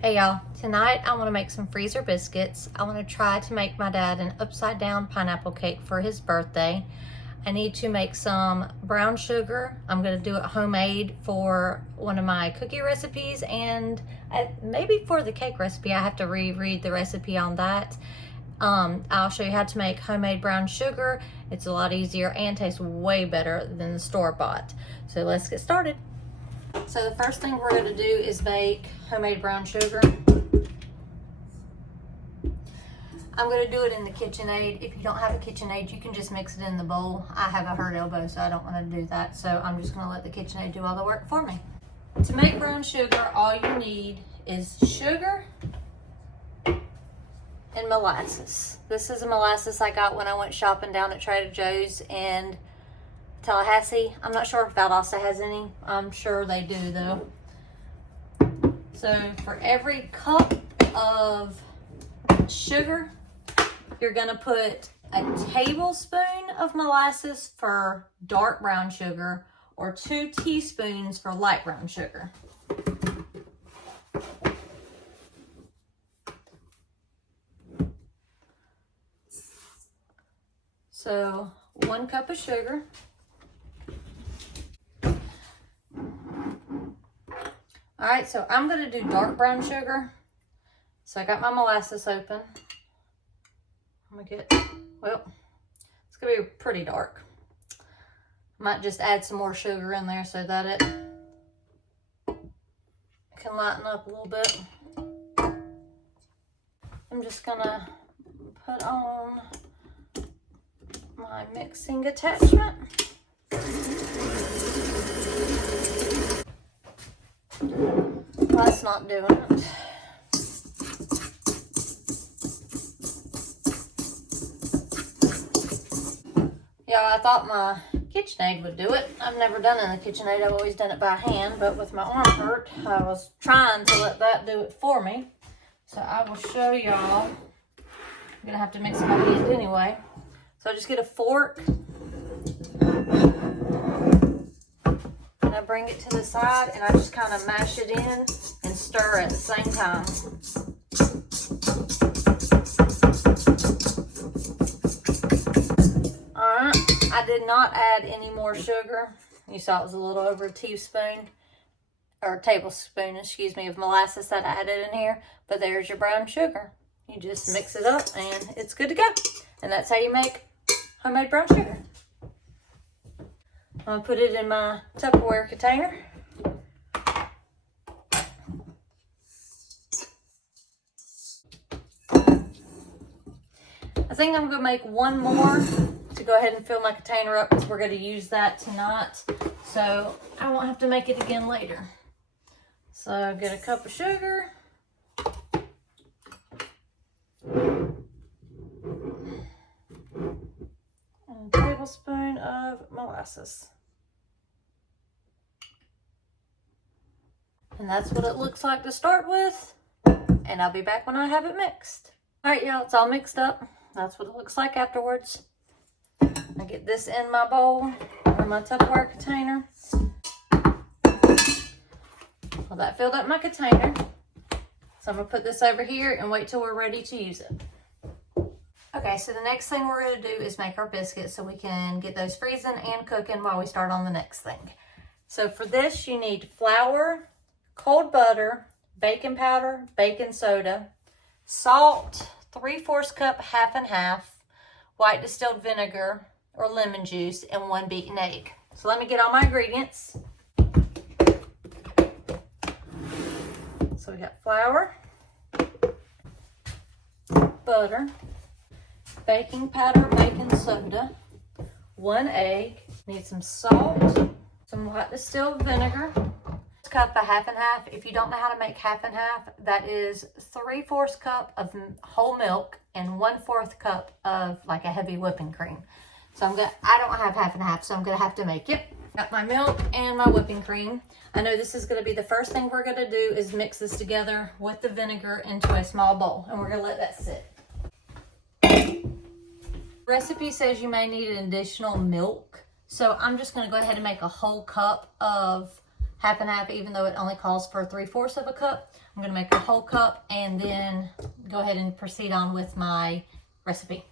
Hey y'all, tonight I want to make some freezer biscuits. I want to try to make my dad an upside down pineapple cake for his birthday. I need to make some brown sugar. I'm going to do it homemade for one of my cookie recipes, and maybe for the cake recipe I have to reread the recipe on that. I'll show you how to make homemade brown sugar. It's a lot easier and tastes way better than the store-bought. So let's get started. So the first thing we're going to do is make homemade brown sugar. I'm going to do it in the KitchenAid. If you don't have a KitchenAid, you can just mix it in the bowl. I have a hurt elbow, so I don't want to do that. So I'm just going to let the KitchenAid do all the work for me. To make brown sugar, all you need is sugar and molasses. This is a molasses I got when I went shopping down at Trader Joe's in Tallahassee. I'm not sure if Valdosta has any. I'm sure they do though. So for every cup of sugar, you're gonna put a tablespoon of molasses for dark brown sugar or 2 teaspoons for light brown sugar. So 1 cup of sugar. All right, so I'm gonna do dark brown sugar. So I got my molasses open. I'm gonna get, well, it's gonna be pretty dark. Might just add some more sugar in there so that it can lighten up a little bit. I'm just gonna put on my mixing attachment. That's not doing it. Yeah, I thought my KitchenAid would do it. I've never done it in the KitchenAid. I've always done it by hand, but with my arm hurt, I was trying to let that do it for me. So I will show y'all. I'm gonna have to mix my hand anyway. So I just get a fork. And I bring it to the side and I just kind of mash it in and stir at the same time. Alright, I did not add any more sugar. You saw it was a little over a teaspoon, or a tablespoon, excuse me, of molasses that I added in here. But there's your brown sugar. You just mix it up and it's good to go. And that's how you make homemade brown sugar. I'm gonna put it in my Tupperware container. I think I'm gonna make one more to go ahead and fill my container up because we're gonna use that tonight. So I won't have to make it again later. So get a cup of sugar. And a tablespoon of molasses. And that's what it looks like to start with. And I'll be back when I have it mixed. All right, y'all, it's all mixed up. That's what it looks like afterwards. I get this in my bowl or my Tupperware container. Well, that filled up my container. So I'm gonna put this over here and wait till we're ready to use it. Okay, so the next thing we're gonna do is make our biscuits so we can get those freezing and cooking while we start on the next thing. So for this, you need flour, cold butter, baking powder, baking soda, salt, 3/4 cup, half and half, white distilled vinegar or lemon juice, and 1 beaten egg. So let me get all my ingredients. So we got flour, butter, baking powder, baking soda, 1 egg, need some salt, some white distilled vinegar, cup of half and half. If you don't know how to make half and half, that is 3/4 cup of whole milk and 1/4 cup of like a heavy whipping cream. So I don't have half and half, so I'm gonna have to make it. Got my milk and my whipping cream. I know this is gonna be the first thing we're gonna do is mix this together with the vinegar into a small bowl, and we're gonna let that sit. Recipe says you may need an additional milk, so I'm just gonna go ahead and make a whole cup of half and half, even though it only calls for 3/4 of a cup. I'm gonna make a whole cup and then go ahead and proceed on with my recipe.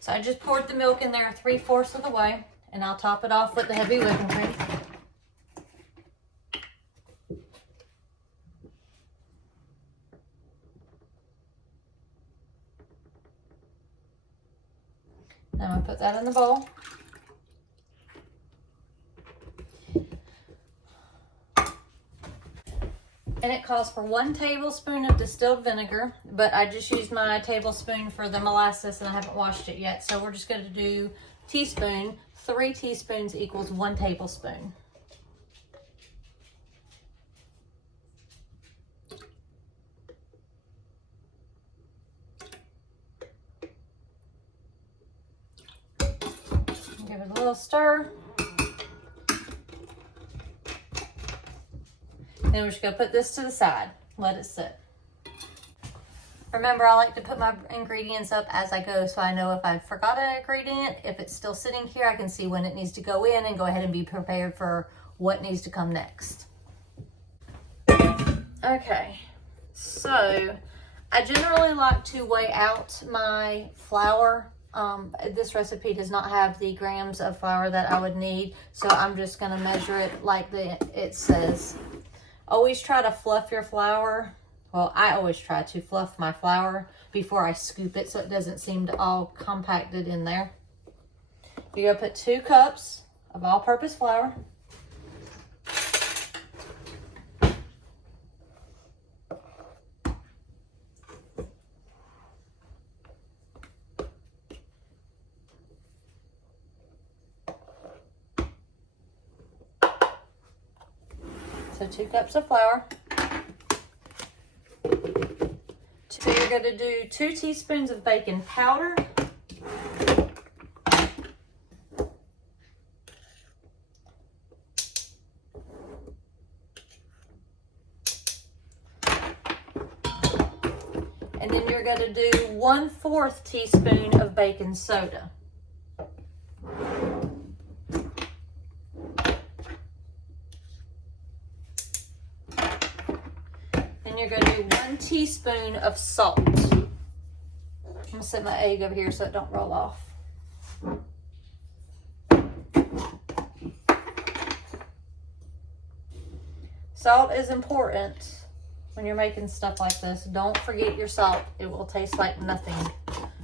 So I just poured the milk in there 3/4 of the way, and I'll top it off with the heavy whipping cream. Then I'm gonna put that in the bowl. And it calls for 1 tablespoon of distilled vinegar, but I just used my tablespoon for the molasses and I haven't washed it yet. So we're just going to do teaspoon. 3 teaspoons equals 1 tablespoon. Give it a little stir. Then we're just going to put this to the side. Let it sit. Remember, I like to put my ingredients up as I go so I know if I forgot an ingredient. If it's still sitting here, I can see when it needs to go in and go ahead and be prepared for what needs to come next. Okay, so I generally like to weigh out my flour. This recipe does not have the grams of flour that I would need, so I'm just going to measure it like it says. Always try to fluff your flour. Well, I always try to fluff my flour before I scoop it so it doesn't seem to all compacted in there. You're going to put 2 cups of all-purpose flour. So 2 cups of flour. So you're going to do 2 teaspoons of baking powder. And then you're going to do 1/4 teaspoon of baking soda. You're going to do 1 teaspoon of salt. I'm going to set my egg over here so it don't roll off. Salt is important when you're making stuff like this. Don't forget your salt. It will taste like nothing. All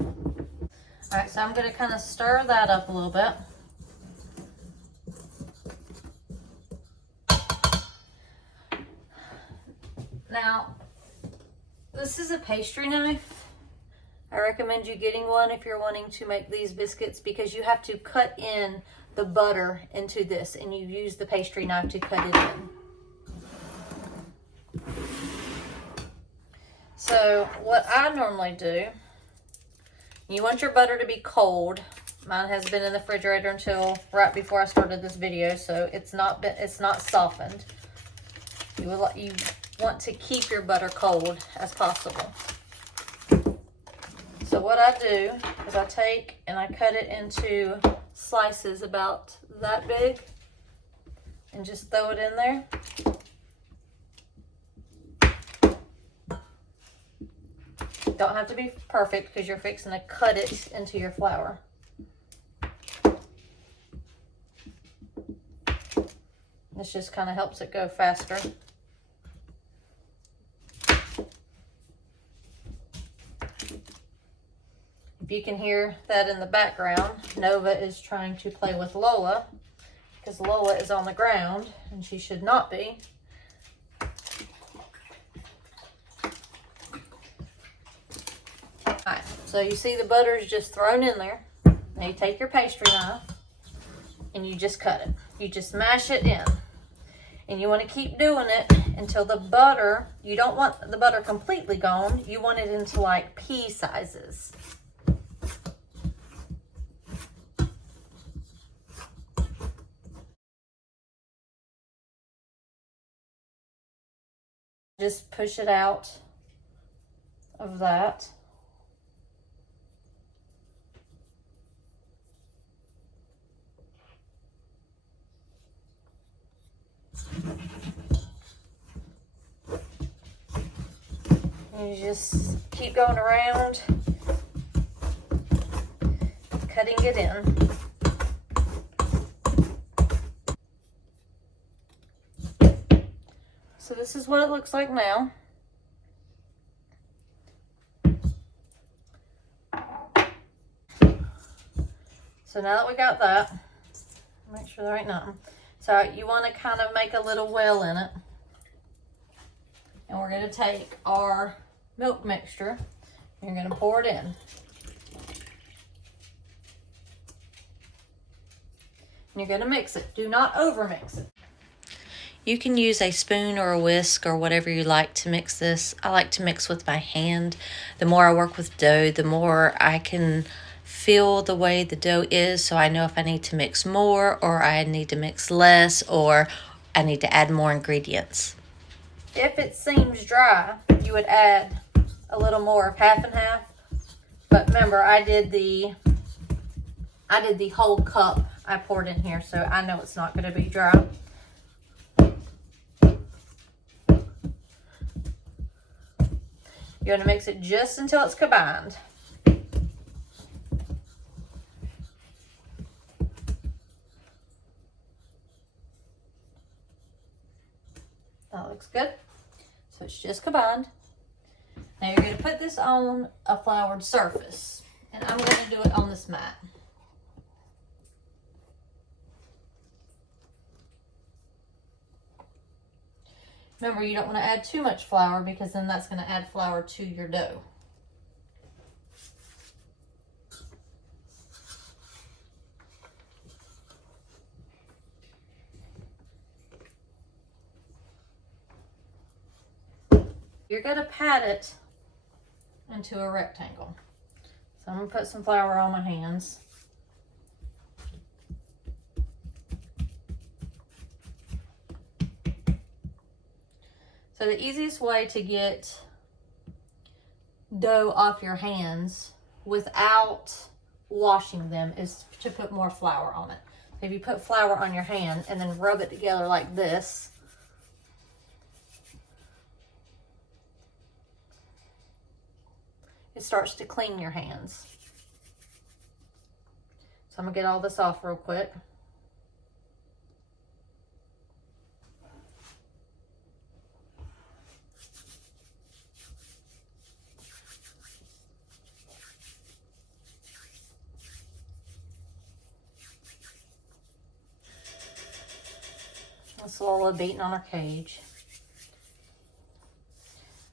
right, so I'm going to kind of stir that up a little bit. Now, this is a pastry knife. I recommend you getting one if you're wanting to make these biscuits because you have to cut in the butter into this and you use the pastry knife to cut it in. So what I normally do, you want your butter to be cold. Mine has been in the refrigerator until right before I started this video, so it's not softened. You want to keep your butter cold as possible. So what I do is I take and I cut it into slices about that big and just throw it in there. Don't have to be perfect because you're fixing to cut it into your flour. This just kind of helps it go faster. If you can hear that in the background, Nova is trying to play with Lola because Lola is on the ground and she should not be. Alright, so you see the butter is just thrown in there. Now you take your pastry knife and you just cut it. You just mash it in. And you want to keep doing it until the butter, you don't want the butter completely gone. You want it into like pea sizes. Just push it out of that. And you just keep going around, cutting it in. So this is what it looks like now. So now that we got that, make sure there ain't nothing. So you want to kind of make a little well in it. And we're going to take our milk mixture and you're going to pour it in. And you're going to mix it. Do not over mix it. You can use a spoon or a whisk or whatever you like to mix this. I like to mix with my hand. The more I work with dough, the more I can feel the way the dough is, so I know if I need to mix more or I need to mix less or I need to add more ingredients. If it seems dry, you would add a little more of half and half. But remember, I did the whole cup I poured in here, so I know it's not going to be dry. You're going to mix it just until it's combined. That looks good. So it's just combined. Now you're going to put this on a floured surface. And I'm going to do it on this mat. Remember, you don't want to add too much flour because then that's going to add flour to your dough. You're going to pat it into a rectangle. So I'm going to put some flour on my hands. So the easiest way to get dough off your hands without washing them is to put more flour on it. So if you put flour on your hand and then rub it together like this, it starts to clean your hands. So I'm gonna get all this off real quick. That's Lola beating on her cage.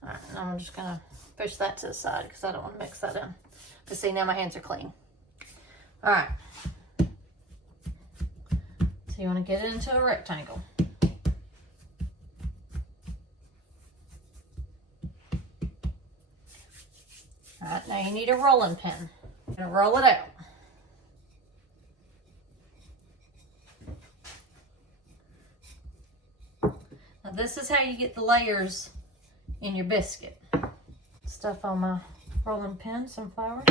All right, and I'm just gonna push that to the side because I don't want to mix that in. But see, now my hands are clean. All right. So you want to get it into a rectangle. All right, now you need a rolling pin. You're gonna roll it out. Now this is how you get the layers in your biscuit. Stuff on my rolling pin, some flour.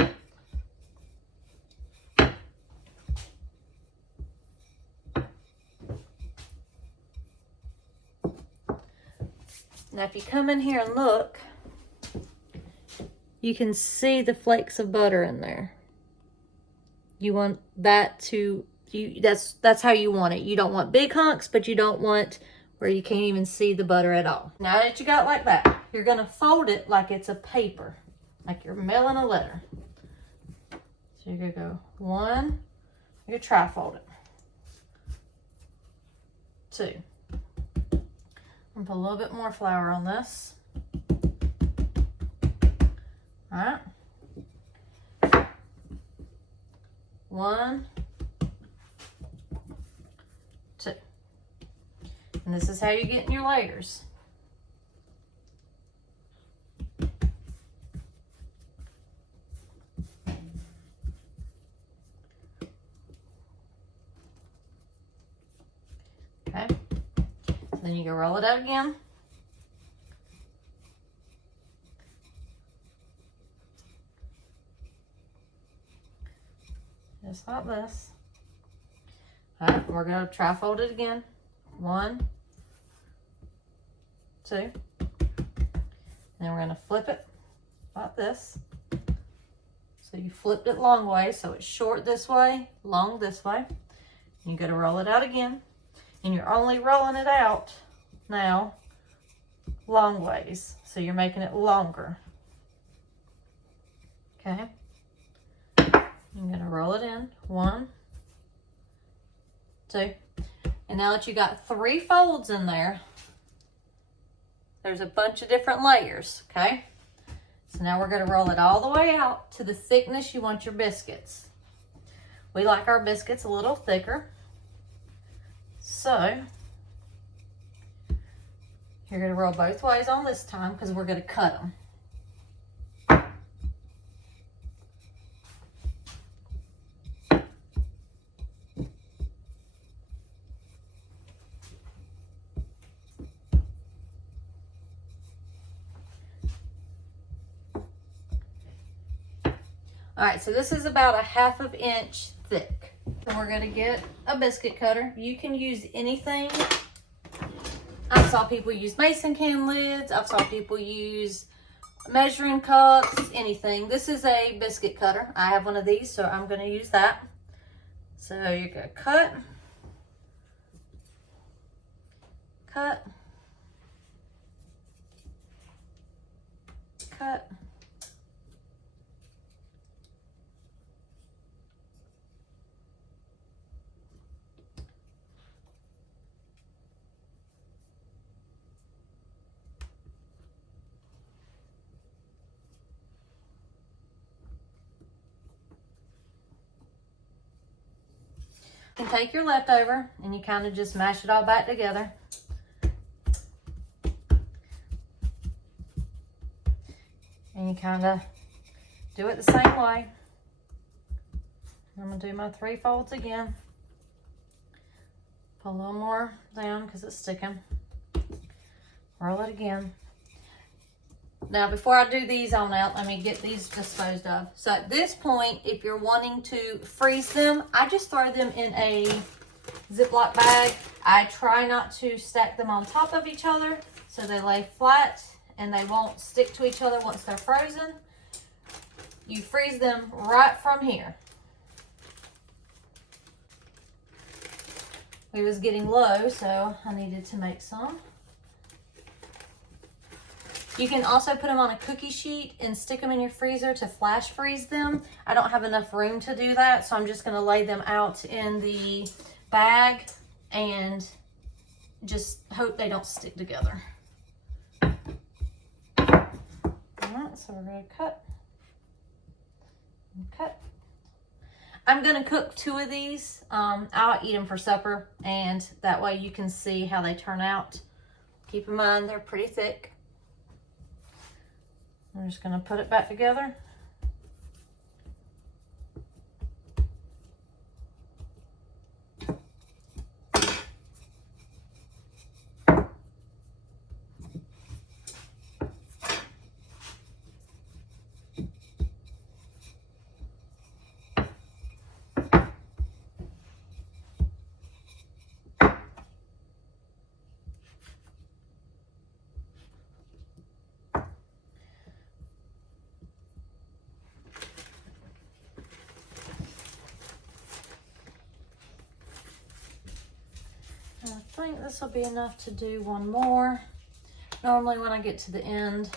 Now if you come in here and look, you can see the flakes of butter in there. You want that to, that's how you want it. You don't want big hunks, but you don't want where you can't even see the butter at all. Now that you got it like that, you're gonna fold it like it's a paper, like you're mailing a letter. So you're gonna go one, you're gonna tri-fold it. Two. I'm gonna put a little bit more flour on this. All right. One, two. And this is how you get in your layers. Okay. So then you can roll it out again. And then you can roll it just like this. All right, we're gonna tri-fold it again. 1, 2. Then we're gonna flip it like this. So you flipped it long way, so it's short this way, long this way. You gotta roll it out again. And you're only rolling it out now long ways. So you're making it longer. Okay. I'm gonna roll it in. 1, 2. And now that you got 3 folds in there, there's a bunch of different layers, okay? So now we're gonna roll it all the way out to the thickness you want your biscuits. We like our biscuits a little thicker. So you're gonna roll both ways on this time because we're gonna cut them. All right, so this is about a 1/2 inch thick. And we're gonna get a biscuit cutter. You can use anything. I saw people use mason can lids. I've saw people use measuring cups, anything. This is a biscuit cutter. I have one of these, so I'm gonna use that. So you're gonna cut, cut, cut. You can take your leftover and you kind of just mash it all back together. And you kind of do it the same way. I'm going to do my 3 folds again. Put a little more down because it's sticking. Roll it again. Now, before I do these on out, let me get these disposed of. So at this point, if you're wanting to freeze them, I just throw them in a Ziploc bag. I try not to stack them on top of each other so they lay flat and they won't stick to each other once they're frozen. You freeze them right from here. It was getting low, so I needed to make some. You can also put them on a cookie sheet and stick them in your freezer to flash freeze them. I don't have enough room to do that, so I'm just gonna lay them out in the bag and just hope they don't stick together. All right, so we're gonna cut and cut. I'm gonna cook 2 of these. I'll eat them for supper, and that way you can see how they turn out. Keep in mind, they're pretty thick. I'm just gonna put it back together. I think this will be enough to do 1 more. Normally when I get to the end,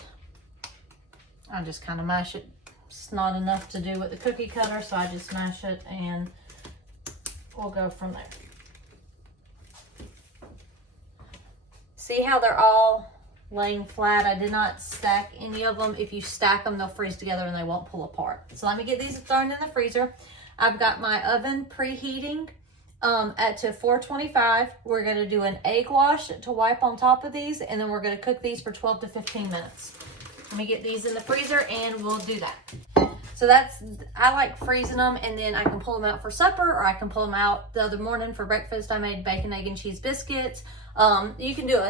I just kind of mash it. It's not enough to do with the cookie cutter, so I just mash it and we'll go from there. See how they're all laying flat? I did not stack any of them. If you stack them, they'll freeze together and they won't pull apart. So let me get these thrown in the freezer. I've got my oven preheating to 425. We're going to do an egg wash to wipe on top of these, and then we're going to cook these for 12 to 15 minutes. Let me get these in the freezer and we'll do that. So I like freezing them, and then I can pull them out for supper, or I can pull them out the other morning for breakfast. I made bacon, egg, and cheese biscuits. You can do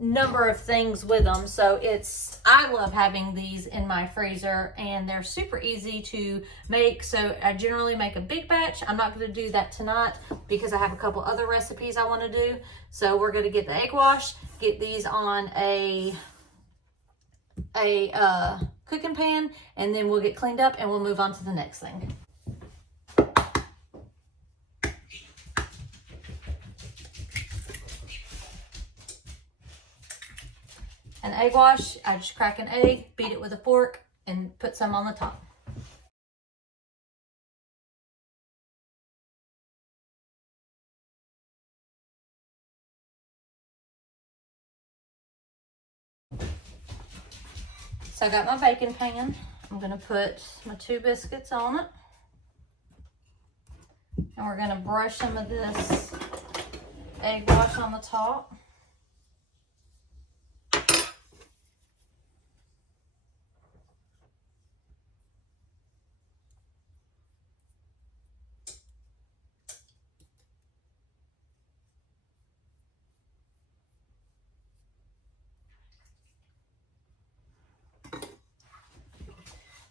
number of things with them. So I love having these in my freezer, and they're super easy to make. So I generally make a big batch. I'm not going to do that tonight because I have a couple other recipes I want to do. So we're going to get the egg wash, get these on a cooking pan, and then we'll get cleaned up and we'll move on to the next thing. An egg wash, I just crack an egg, beat it with a fork, and put some on the top. So I got my baking pan. I'm gonna put my 2 biscuits on it. And we're gonna brush some of this egg wash on the top.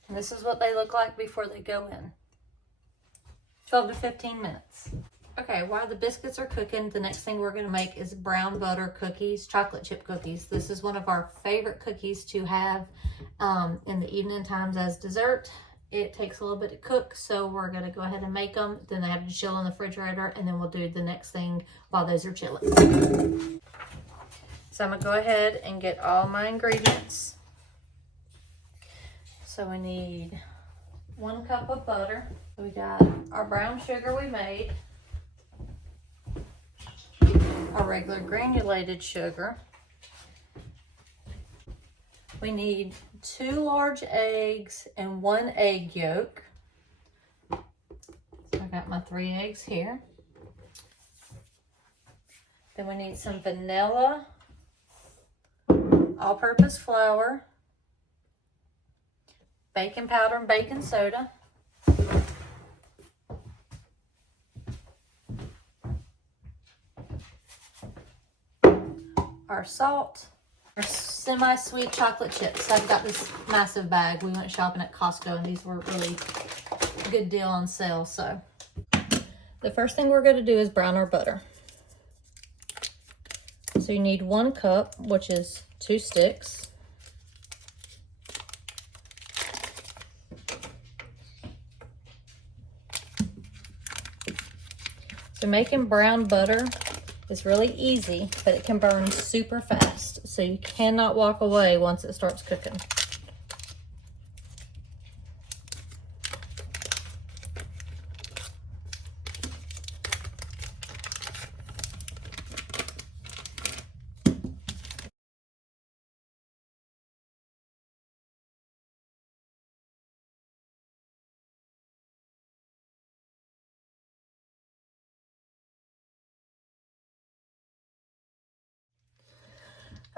And this is what they look like before they go in. 12 to 15 minutes. Okay, while the biscuits are cooking, the next thing we're gonna make is brown butter cookies, chocolate chip cookies. This is one of our favorite cookies to have in the evening times as dessert. It takes a little bit to cook, so we're gonna go ahead and make them. Then they have to chill in the refrigerator, and then we'll do the next thing while those are chilling. So I'm gonna go ahead and get all my ingredients. So we need 1 cup of butter. We got our brown sugar we made, our regular granulated sugar. We need 2 large eggs and 1 egg yolk. So I got my 3 eggs here. Then we need some vanilla, all-purpose flour, baking powder and baking soda, our salt, our semi-sweet chocolate chips. I've got this massive bag. We went shopping at Costco and these were really a good deal on sale. So the first thing we're going to do is brown our butter. So you need 1 cup, which is 2 sticks. So making brown butter is really easy, but it can burn super fast. So you cannot walk away once it starts cooking.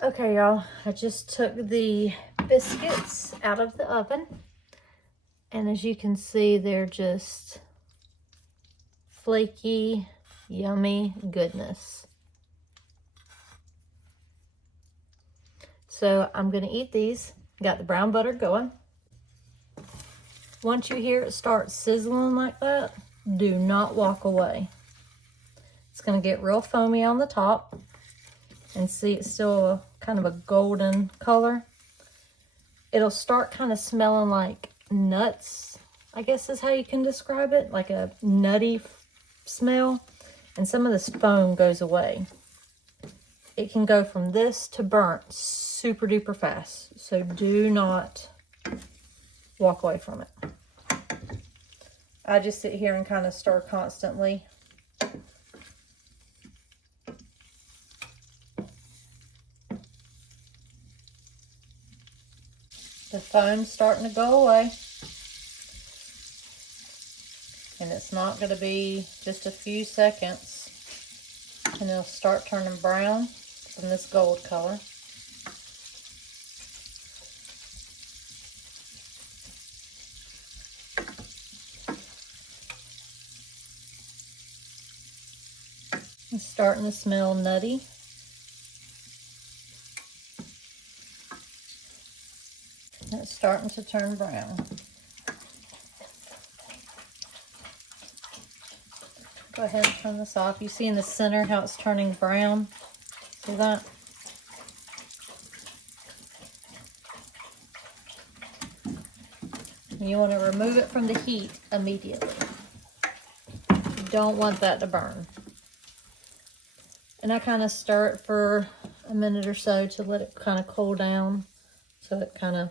Okay, y'all, I just took the biscuits out of the oven, and as you can see, they're just flaky, yummy goodness. So I'm gonna eat these. Got the brown butter going. Once you hear it start sizzling like that, do not walk away. It's gonna get real foamy on the top. And see, it's still kind of a golden color. It'll start kind of smelling like nuts, I guess is how you can describe it, like a nutty smell. And some of this foam goes away. It can go from this to burnt super duper fast. So do not walk away from it. I just sit here and kind of stir constantly. The foam's starting to go away. And it's not going to be just a few seconds. And it'll start turning brown from this gold color. It's starting to smell nutty. starting to turn brown. Go ahead and turn this off. You see in the center how it's turning brown? See that? You want to remove it from the heat immediately. You don't want that to burn. And I kind of stir it for a minute or so to let it kind of cool down, so it kind of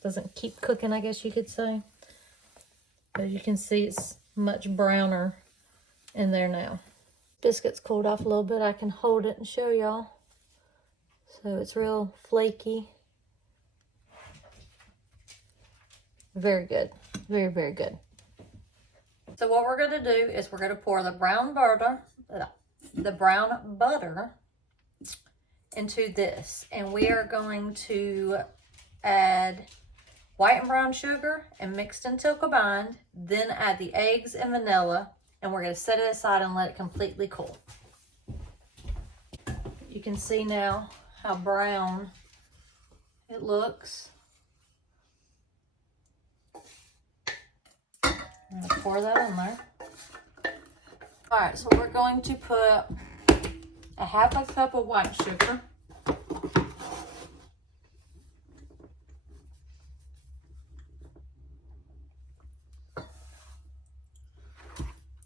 doesn't keep cooking, I guess you could say. But you can see it's much browner in there now. Biscuits cooled off a little bit. I can hold it and show y'all. So it's real flaky. Very good. Very, very good. So what we're going to do is we're going to pour the brown butter into this. And we are going to add white and brown sugar and mixed until combined. Then add the eggs and vanilla. And we're going to set it aside and let it completely cool. You can see now how brown it looks. I'm going to pour that in there. All right, so we're going to put a half a cup of white sugar.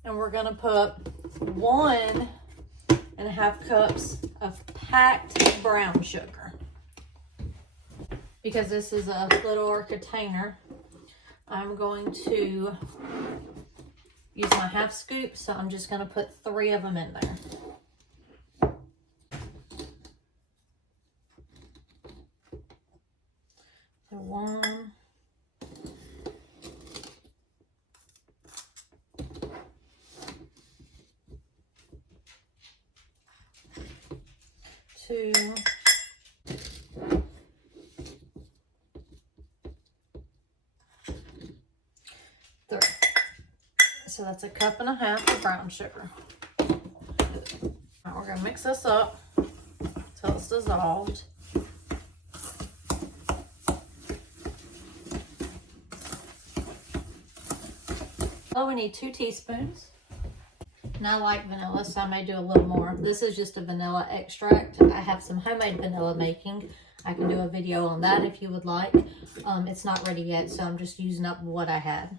And we're going to put 1.5 cups of packed brown sugar. Because this is a littler container, I'm going to use my half scoop, so I'm just going to put 3 of them in there. So 1, 2, 3. So that's 1.5 cups of brown sugar. Now we're going to mix this up until it's dissolved. Oh, we need 2 teaspoons. And I like vanilla, so I may do a little more. This is just a vanilla extract. I have some homemade vanilla making. I can do a video on that if you would like. It's not ready yet, so I'm just using up what I had.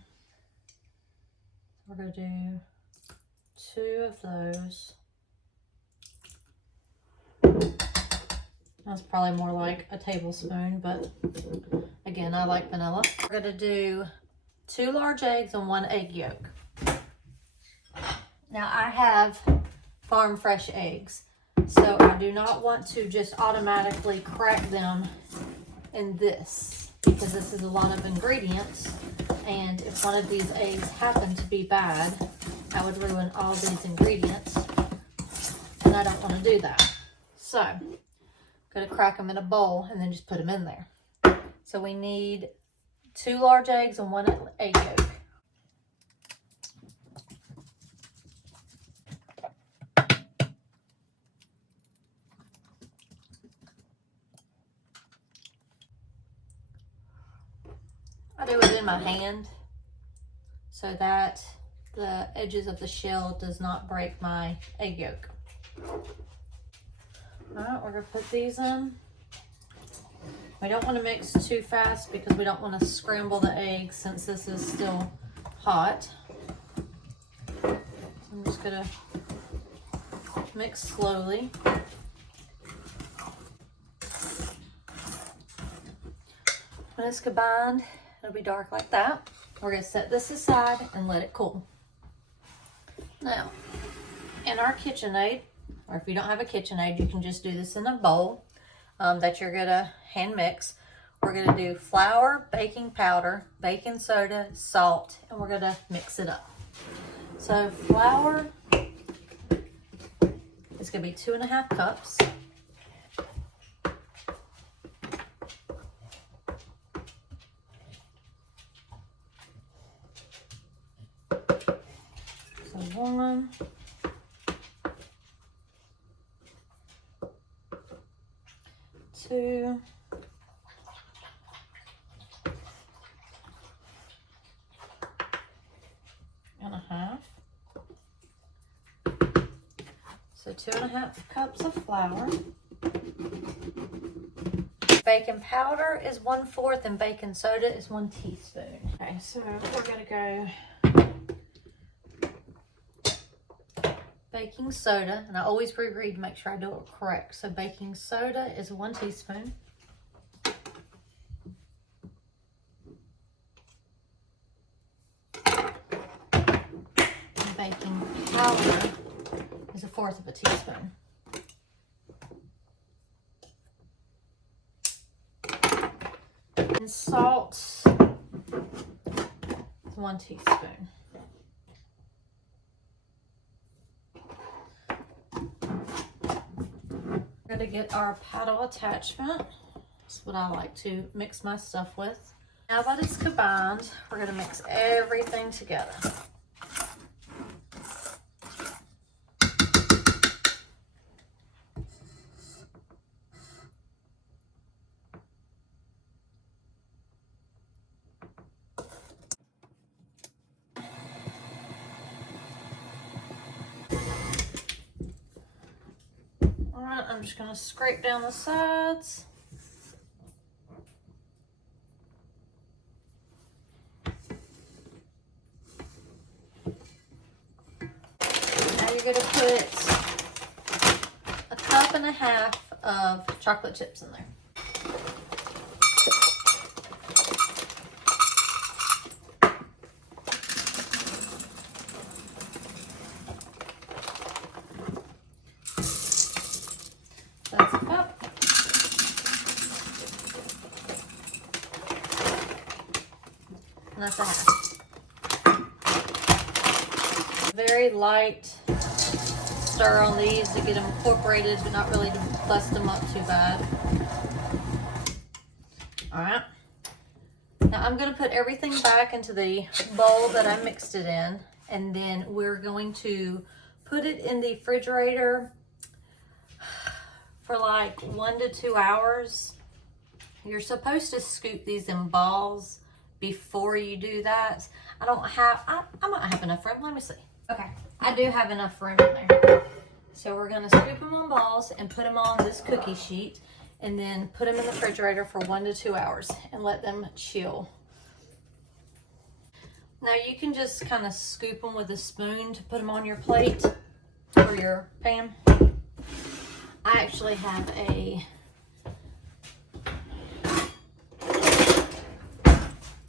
We're going to do 2 of those. That's probably more like a tablespoon, but again, I like vanilla. We're going to do 2 large eggs and 1 egg yolk. Now I have farm fresh eggs, so I do not want to just automatically crack them in this, because this is a lot of ingredients, and if one of these eggs happened to be bad, I would ruin all these ingredients, and I don't want to do that. So I'm going to crack them in a bowl and then just put them in there. So we need 2 large eggs and 1 egg yolk. I do it in my hand so that the edges of the shell does not break my egg yolk. Alright, we're going to put these in. We don't want to mix too fast because we don't want to scramble the eggs since this is still hot. So I'm just going to mix slowly. When it's combined, it'll be dark like that. We're going to set this aside and let it cool. Now, in our KitchenAid, or if you don't have a KitchenAid, you can just do this in a bowl that you're going to hand mix. We're going to do flour, baking powder, baking soda, salt, and we're going to mix it up. So flour is going to be 2.5 cups. So 1, 2, 1/2. So 2.5 cups of flour. Baking powder is 1/4 and baking soda is 1 teaspoon. Okay, so we're gonna go baking soda, and I always reread to make sure I do it correct. So baking soda is 1 teaspoon. And baking powder is 1/4 teaspoon. And salt is 1 teaspoon. We're gonna get our paddle attachment. That's what I like to mix my stuff with. Now that it's combined, we're gonna mix everything together. Alright, I'm just gonna scrape down the sides. Now you're gonna put 1.5 cups of chocolate chips in there. That's a cup. And that's 1/2. Very light stir on these to get them incorporated, but not really to bust them up too bad. All right. Now I'm going to put everything back into the bowl that I mixed it in, and then we're going to put it in the refrigerator for like 1 to 2 hours. You're supposed to scoop these in balls before you do that. I might have enough room. Let me see. Okay, I do have enough room in there. So we're gonna scoop them on balls and put them on this cookie sheet, and then put them in the refrigerator for 1 to 2 hours and let them chill. Now you can just kind of scoop them with a spoon to put them on your plate or your pan. I actually have a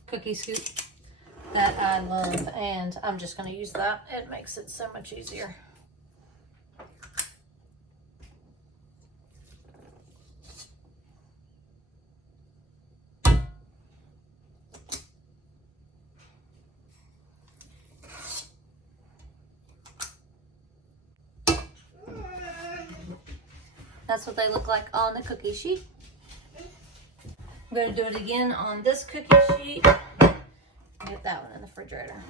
cookie scoop that I love, and I'm just going to use that. It makes it so much easier. That's what they look like on the cookie sheet. I'm going to do it again on this cookie sheet. Get that one in the refrigerator.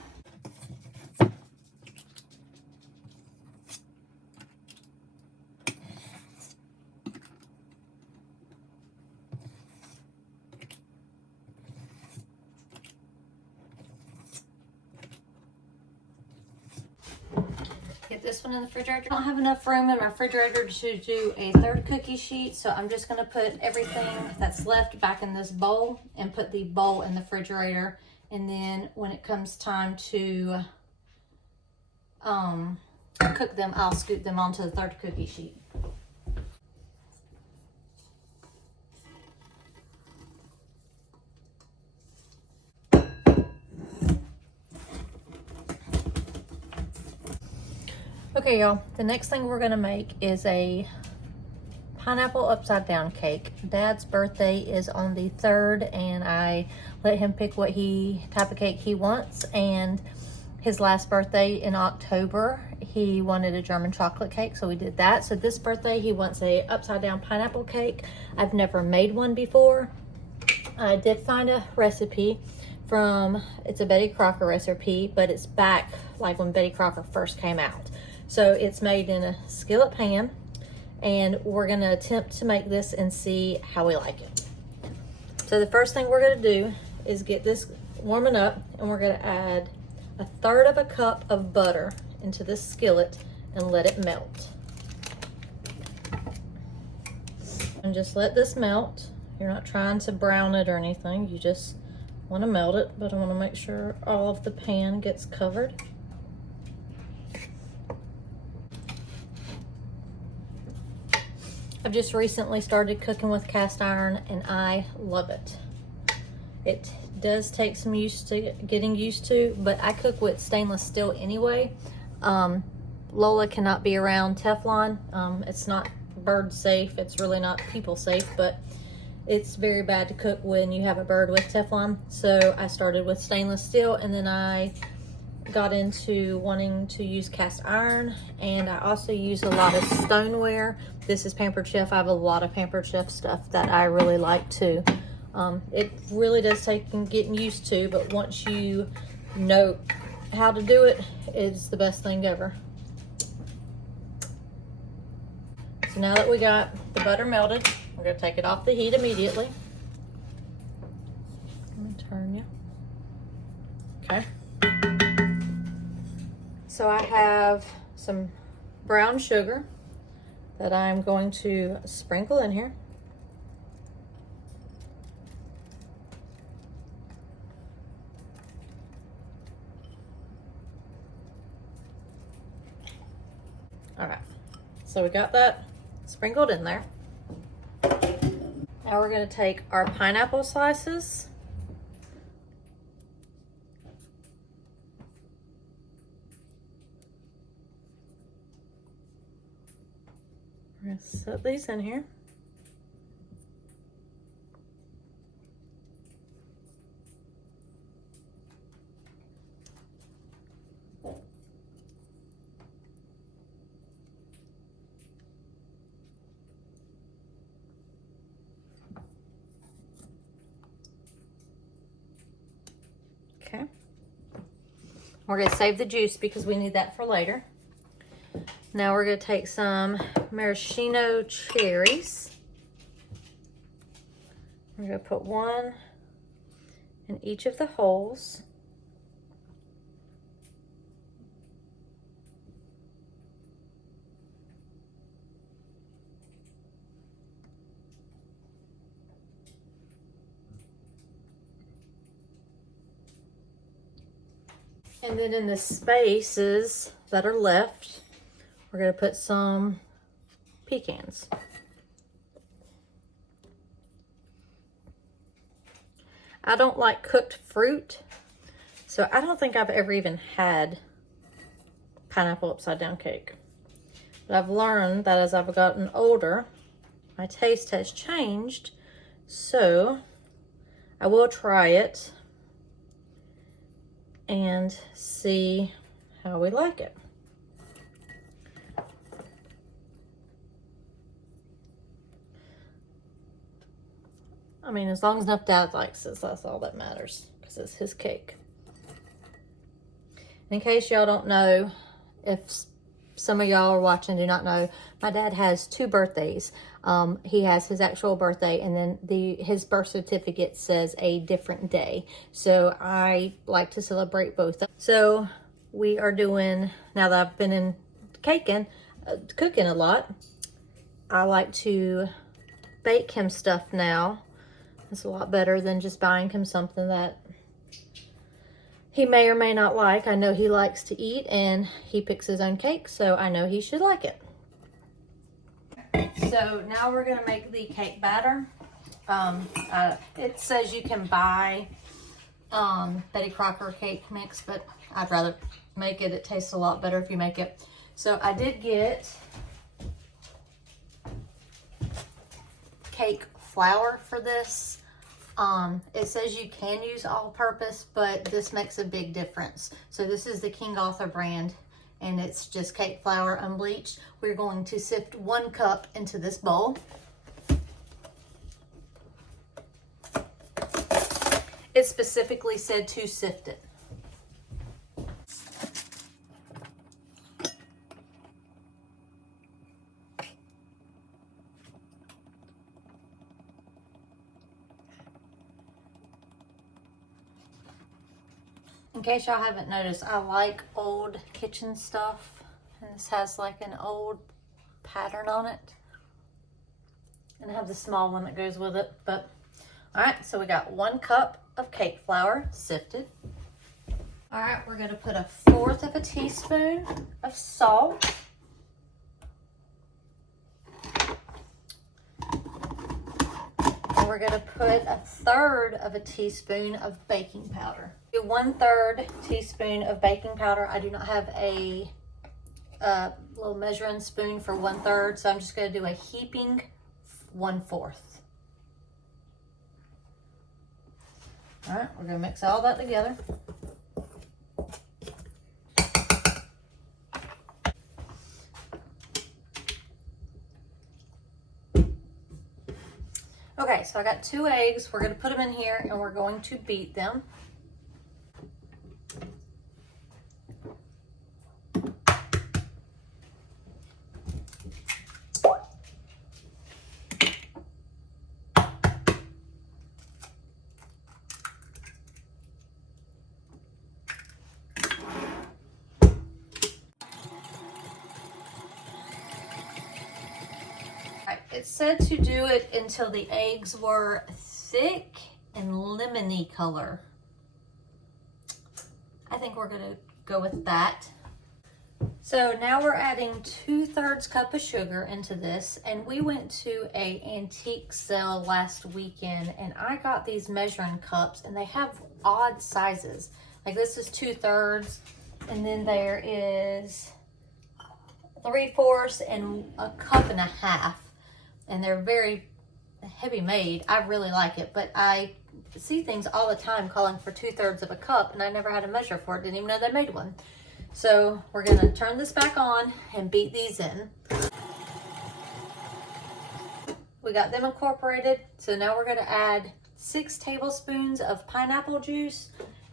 Get this one in the refrigerator. I don't have enough room in my refrigerator to do a 3rd cookie sheet, so I'm just going to put everything that's left back in this bowl and put the bowl in the refrigerator. And then when it comes time to cook them, I'll scoop them onto the 3rd cookie sheet. Okay, y'all, the next thing we're gonna make is a pineapple upside down cake. Dad's birthday is on the 3rd, and I let him pick what type of cake he wants. And his last birthday in October, he wanted a German chocolate cake, so we did that. So this birthday, he wants a upside down pineapple cake. I've never made one before. I did find a recipe it's a Betty Crocker recipe, but it's back like when Betty Crocker first came out. So it's made in a skillet pan, and we're gonna attempt to make this and see how we like it. So the first thing we're gonna do is get this warming up, and we're gonna add 1/3 of a cup of butter into this skillet and let it melt. And just let this melt. You're not trying to brown it or anything. You just want to melt it, but I want to make sure all of the pan gets covered. I've just recently started cooking with cast iron and I love it. It does take some getting used to, but I cook with stainless steel anyway. Lola cannot be around Teflon. It's not bird safe. It's really not people safe, but it's very bad to cook when you have a bird with Teflon. So I started with stainless steel, and then I got into wanting to use cast iron, and I also use a lot of stoneware. This is Pampered Chef. I have a lot of Pampered Chef stuff that I really like too. It really does take getting used to, but once you know how to do it, it's the best thing ever. So now that we got the butter melted, we're gonna take it off the heat immediately. I'm gonna turn you. Okay. So I have some brown sugar that I'm going to sprinkle in here. All right, so we got that sprinkled in there. Now we're gonna take our pineapple slices. We're gonna set these in here. Okay. We're gonna save the juice because we need that for later. Now we're gonna take some maraschino cherries. We're gonna put one in each of the holes. And then in the spaces that are left, we're gonna put some pecans. I don't like cooked fruit, so I don't think I've ever even had pineapple upside down cake. But I've learned that as I've gotten older, my taste has changed, so I will try it and see how we like it. I mean, as long as enough Dad likes it, that's all that matters, because it's his cake. In case y'all don't know, if some of y'all are watching do not know, my dad has 2 birthdays. He has his actual birthday, and then his birth certificate says a different day. So I like to celebrate both. So we are doing, now that I've been in cooking a lot, I like to bake him stuff now. It's a lot better than just buying him something that he may or may not like. I know he likes to eat, and he picks his own cake, so I know he should like it. So now we're gonna make the cake batter. It says you can buy Betty Crocker cake mix, but I'd rather make it. It tastes a lot better if you make it. So I did get cake flour for this. It says you can use all-purpose, but this makes a big difference. So this is the King Arthur brand, and it's just cake flour unbleached. We're going to sift 1 cup into this bowl. It specifically said to sift it. In case y'all haven't noticed, I like old kitchen stuff. And this has like an old pattern on it. And I have the small one that goes with it. But, all right, so we got 1 cup of cake flour, sifted. All right, we're gonna put 1/4 of a teaspoon of salt. And we're gonna put 1/3 of a teaspoon of baking powder. Do 1/3 teaspoon of baking powder. I do not have a little measuring spoon for 1/3, so I'm just gonna do a heaping 1/4. All right, we're gonna mix all that together. Okay, so I got 2 eggs. We're gonna put them in here and we're going to beat them. It said to do it until the eggs were thick and lemony color. I think we're gonna go with that. So now we're adding 2/3 cup of sugar into this, and we went to a antique sale last weekend and I got these measuring cups and they have odd sizes. Like this is 2/3 and then there is 3/4 and 1.5 cups. And they're very heavy made. I really like it, but I see things all the time calling for 2/3 of a cup and I never had a measure for it. Didn't even know they made one. So we're gonna turn this back on and beat these in. We got them incorporated. So now we're gonna add 6 tablespoons of pineapple juice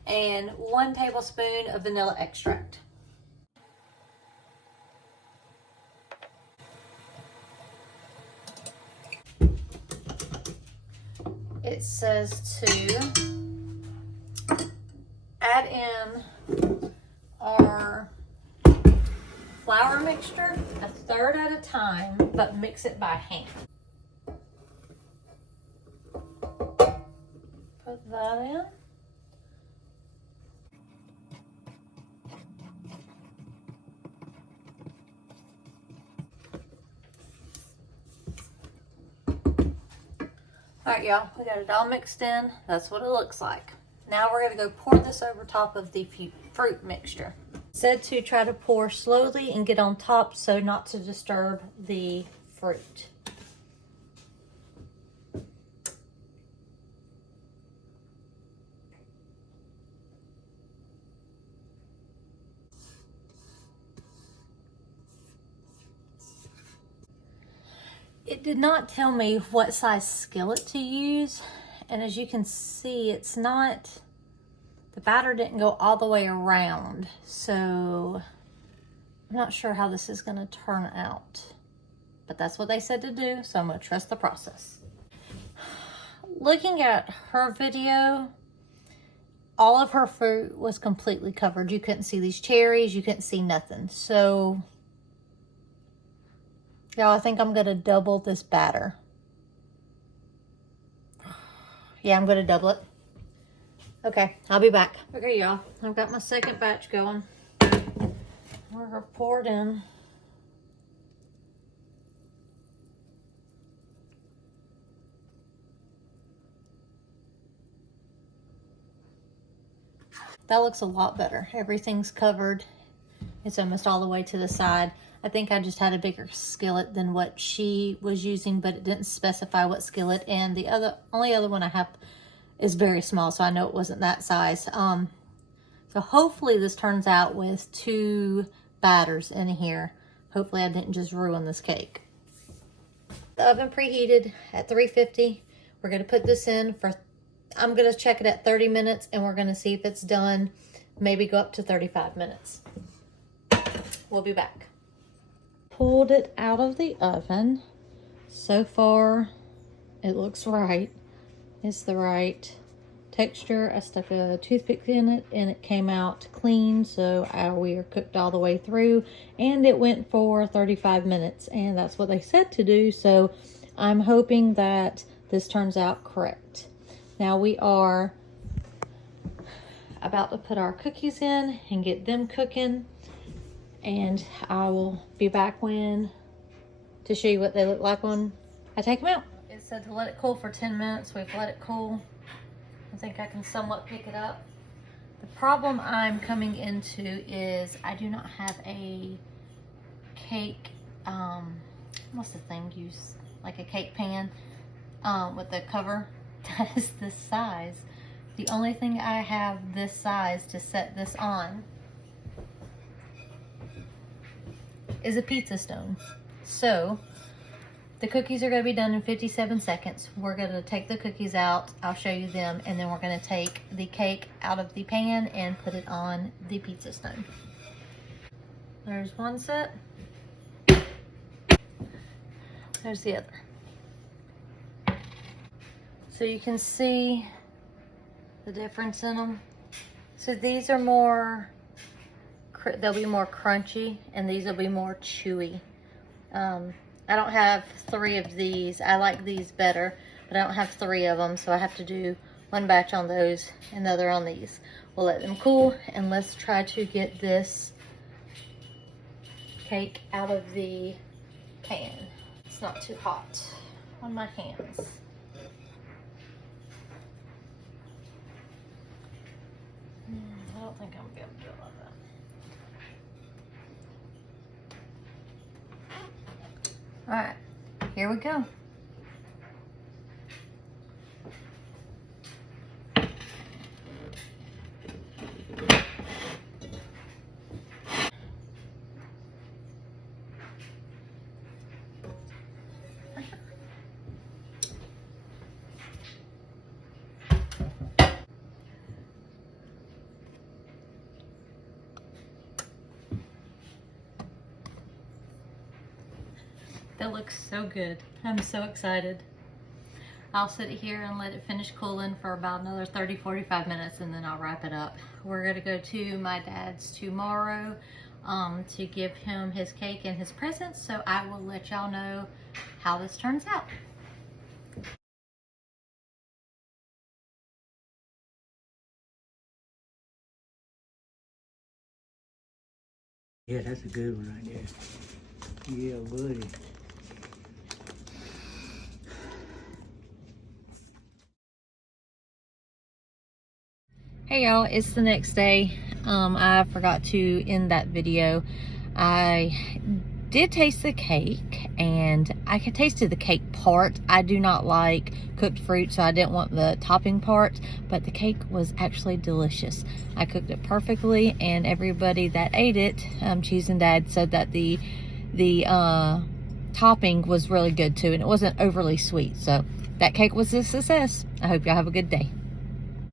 and 1 tablespoon of vanilla extract. It says to add in our flour mixture 1/3 at a time, but mix it by hand. Put that in. All right, y'all, we got it all mixed in. That's what it looks like. Now we're gonna go pour this over top of the fruit mixture. It said to try to pour slowly and get on top so not to disturb the fruit. It did not tell me what size skillet to use, and as you can see, it's not, the batter didn't go all the way around, so I'm not sure how this is gonna turn out, but that's what they said to do, so I'm gonna trust the process. Looking at her video, all of her fruit was completely covered. You couldn't see these cherries, you couldn't see nothing, so y'all, I think I'm gonna double this batter. Yeah, I'm gonna double it. Okay, I'll be back. Okay, y'all, I've got my second batch going. We're gonna pour it in. That looks a lot better. Everything's covered. It's almost all the way to the side. I think I just had a bigger skillet than what she was using, but it didn't specify what skillet. And the only other one I have is very small, so I know it wasn't that size. So hopefully this turns out with 2 batters in here. Hopefully I didn't just ruin this cake. The oven preheated at 350. We're gonna put this in for, I'm gonna check it at 30 minutes and we're gonna see if it's done. Maybe go up to 35 minutes. We'll be back. Pulled it out of the oven. So far, it looks right. It's the right texture. I stuck a toothpick in it and it came out clean, so we are cooked all the way through, and it went for 35 minutes, and that's what they said to do, so I'm hoping that this turns out correct. Now we are about to put our cookies in and get them cooking, and I will be back to show you what they look like when I take them out. It said to let it cool for 10 minutes. We've let it cool. I think I can somewhat pick it up. The problem I'm coming into is I do not have a cake, what's the thing used? Like a cake pan with the cover that is this size. The only thing I have this size to set this on is a pizza stone. So the cookies are going to be done in 57 seconds. We're going to take the cookies out. I'll show you them, and then we're going to take the cake out of the pan and put it on the pizza stone. There's one set. There's the other. So you can see the difference in them. So these are more, they'll be more crunchy, and these will be more chewy. I don't have 3 of these. I like these better, but I don't have 3 of them, so I have to do one batch on those and the other on these. We'll let them cool, and let's try to get this cake out of the pan. It's not too hot on my hands. I don't think I'm gonna be able to do it like that. All right, here we go. That looks so good. I'm so excited. I'll sit it here and let it finish cooling for about another 30-45 minutes, and then I'll wrap it up. We're gonna go to my dad's tomorrow to give him his cake and his presents, so I will let y'all know how this turns out. Yeah, that's a good one right there. Yeah, buddy. Hey y'all, it's the next day. I forgot to end that video. I did taste the cake, and I could tasted the cake part. I do not like cooked fruit, so I didn't want the topping part, but the cake was actually delicious. I cooked it perfectly, and everybody that ate it, Cheese and Dad, said that the topping was really good too, and it wasn't overly sweet. So that cake was a success. I hope y'all have a good day.